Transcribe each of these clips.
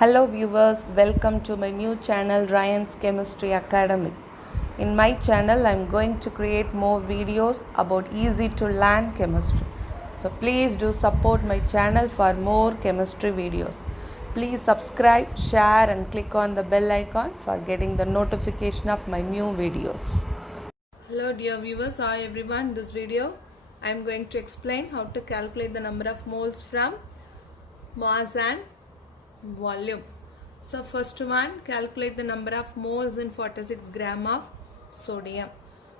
Hello viewers, welcome to my new channel Ryan's Chemistry Academy. In my channel I am going to create more videos about easy to learn chemistry. So please do support my channel for more chemistry videos. Please subscribe, share and click on the bell icon for getting the notification of my new videos. Hello dear viewers, hi everyone. In this video I am going to explain how to calculate the number of moles from mass and volume. So first one, calculate the number of moles in 46 gram of sodium.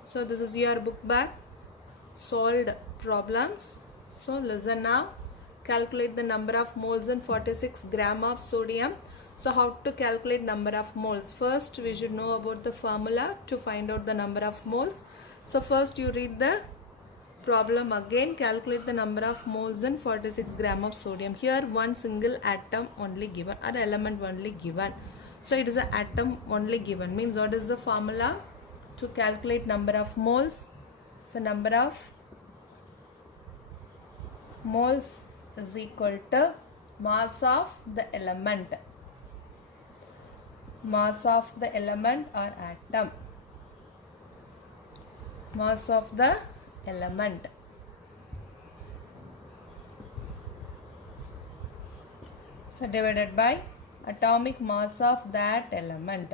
So this is your book bag, solved problems. So listen now, calculate the number of moles in 46 gram of sodium. So how to calculate number of moles? First we should know about the formula to find out the number of moles. So first you read the problem again. Calculate the number of moles in 46 gram of sodium. Here one single atom only given or element only given. So it is an atom only given. Means what is the formula to calculate number of moles? So number of moles is equal to mass of the element. Mass of the element or atom. Mass of the element. So divided by atomic mass of that element.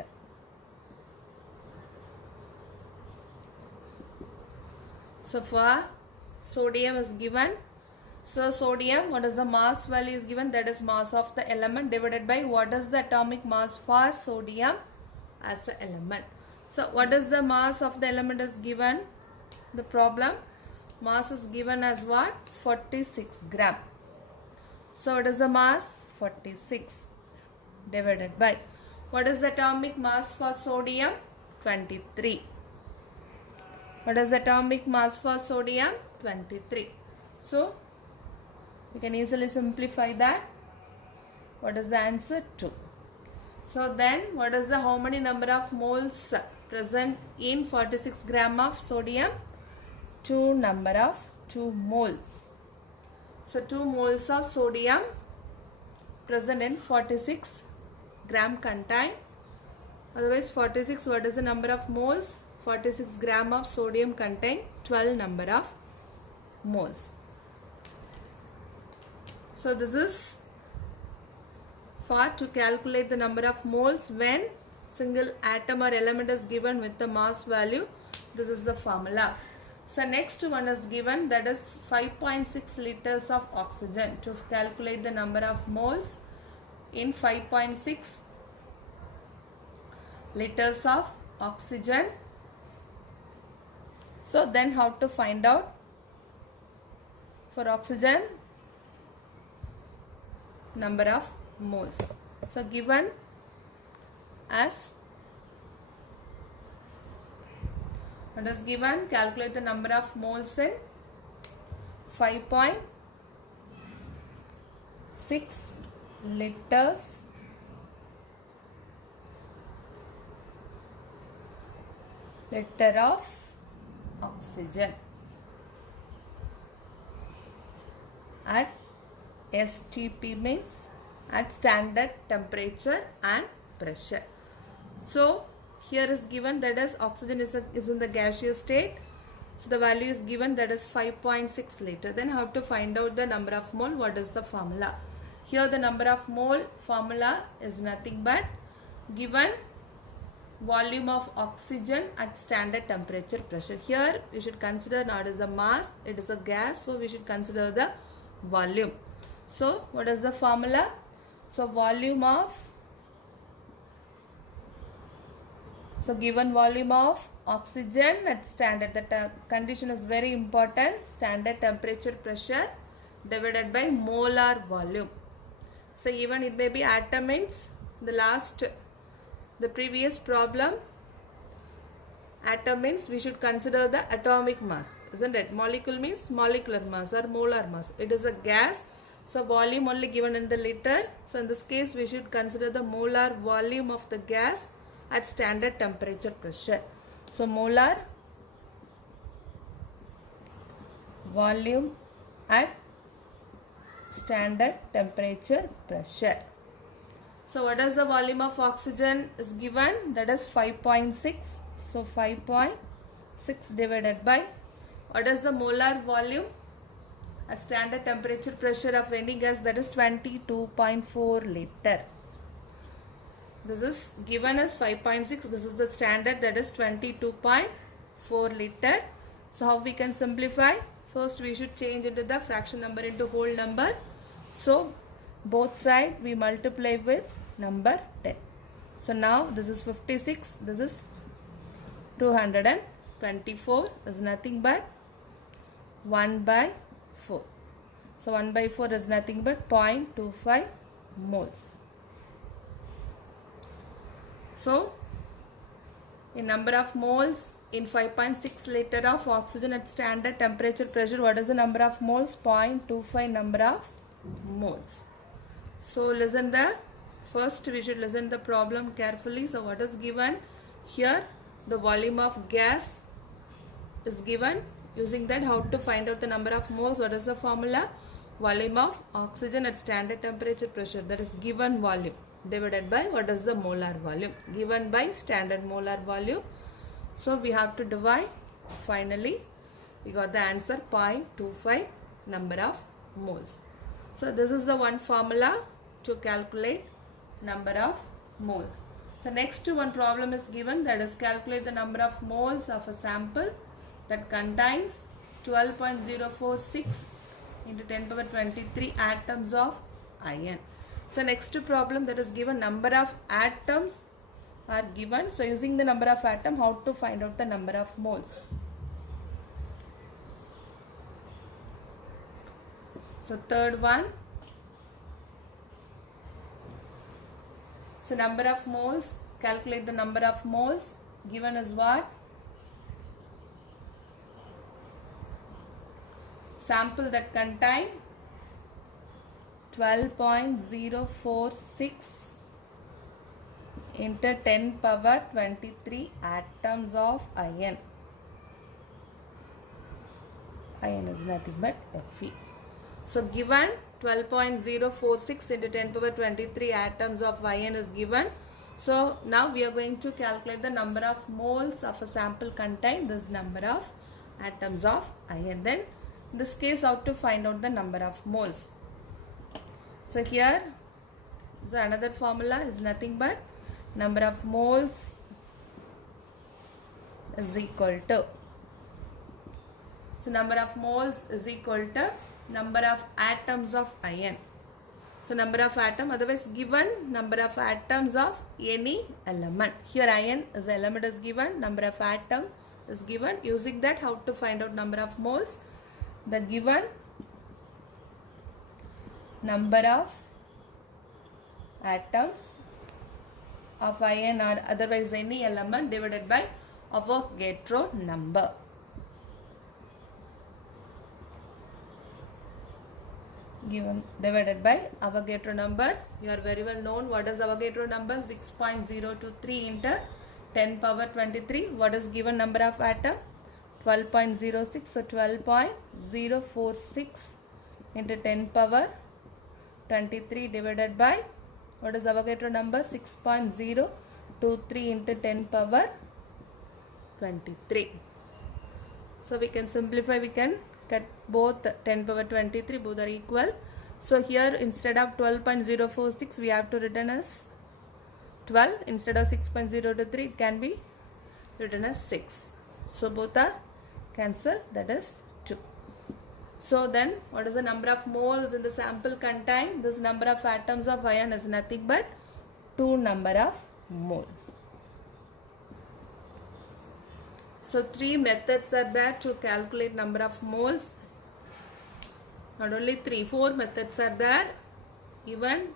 So for sodium is given. So sodium, what is the mass value is given? That is mass of the element divided by what is the atomic mass for sodium as an element. So what is the mass of the element is given? The problem, mass is given as what? 46 gram. So what is the mass? 46 divided by what is the atomic mass for sodium? 23. What is the atomic mass for sodium? 23. So you can easily simplify that. What is the answer? 2. So then what is the how many number of moles present in 46 gram of sodium? 2 number of 2 moles. So 2 moles of sodium present in 46 gram contain. Otherwise 46, what is the number of moles? 46 gram of sodium contain 12 number of moles. So this is for to calculate the number of moles when single atom or element is given with the mass value. This is the formula. So next one is given, that is 5.6 liters of oxygen. To calculate the number of moles in 5.6 liters of oxygen. So then how to find out for oxygen number of moles? So given as what is given, calculate the number of moles in 5.6 liters of oxygen at STP, means at standard temperature and pressure. So here is given, that is oxygen is in the gaseous state. So the value is given, that is 5.6 liter. Then how to find out the number of mole? What is the formula? Here the number of mole formula is nothing but given volume of oxygen at standard temperature pressure. Here we should consider not as the mass, it is a gas, so we should consider the volume. So what is the formula? So volume of, so given volume of oxygen at standard, the condition is very important, standard temperature pressure divided by molar volume. So even it may be atom, means the previous problem, atom means we should consider the atomic mass, isn't it? Molecule means molecular mass or molar mass. It is a gas, so volume only given in the liter. So in this case we should consider the molar volume of the gas at standard temperature pressure. So molar volume at standard temperature pressure. So what is the volume of oxygen is given? That is 5.6. So 5.6 divided by, what is the molar volume at standard temperature pressure of any gas? That is 22.4 liter. This is given as 5.6. This is the standard, that is 22.4 liter. So how we can simplify? First we should change into the fraction number into whole number. So both sides we multiply with number 10. So now this is 56. This is 224 is nothing but 1 by 4. So 1 by 4 is nothing but 0.25 moles. So in number of moles in 5.6 liter of oxygen at standard temperature pressure, what is the number of moles? 0.25 number of moles. So listen the first we should listen the problem carefully. So what is given here? The volume of gas is given. Using that, how to find out the number of moles? What is the formula? Volume of oxygen at standard temperature pressure, that is given volume, divided by what is the molar volume, given by standard molar volume. So we have to divide. Finally we got the answer 0.25 number of moles. So this is the one formula to calculate number of moles. So next one problem is given, that is calculate the number of moles of a sample that contains 12.046 into 10 power 23 atoms of iron. So next problem, that is given number of atoms are given. So using the number of atom, how to find out the number of moles? So third one. So number of moles, calculate the number of moles. Given is what? Sample that contain 12.046 into 10 power 23 atoms of iron. Iron is nothing but Fe. So given 12.046 into 10 power 23 atoms of iron is given. So now we are going to calculate the number of moles of a sample contain this number of atoms of iron. Then in this case, how to find out the number of moles? So here is another formula, is nothing but number of moles is equal to, so number of moles is equal to number of atoms of iron. So number of atom, otherwise given number of atoms of any element. Here iron is element is given, number of atom is given. Using that, how to find out number of moles? The given number of atoms of iron or otherwise any element divided by Avogadro number. Given divided by Avogadro number. You are very well known what is Avogadro number, 6.023 into 10 power 23. What is given number of atom? 12.06. So 12.046 into 10 power 23 divided by, what is Avogadro number? 6.023 into 10 power 23. So we can simplify, we can cut both 10 power 23, both are equal. So here instead of 12.046 we have to written as 12, instead of 6.023 it can be written as 6. So both are cancelled, that is 2. So then what is the number of moles in the sample contain? This number of atoms of iron is nothing but 2 number of moles. So 3 methods are there to calculate number of moles. Not only 3, 4 methods are there. Even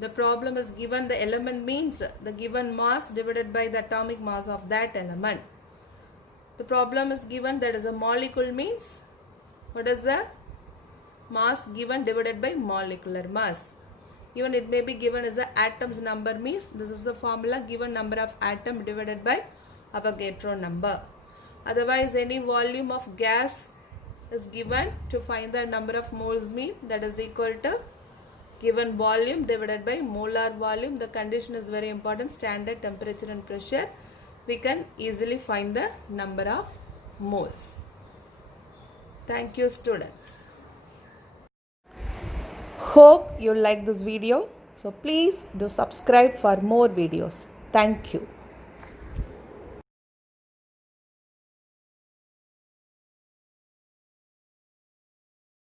the problem is given the element means the given mass divided by the atomic mass of that element. The problem is given that is a molecule means what is the mass given divided by molecular mass. Even it may be given as the atoms number means this is the formula, given number of atom divided by Avogadro number. Otherwise any volume of gas is given, to find the number of moles mean that is equal to given volume divided by molar volume. The condition is very important, standard temperature and pressure. We can easily find the number of moles. Thank you, students. Hope you like this video. So please do subscribe for more videos. Thank you.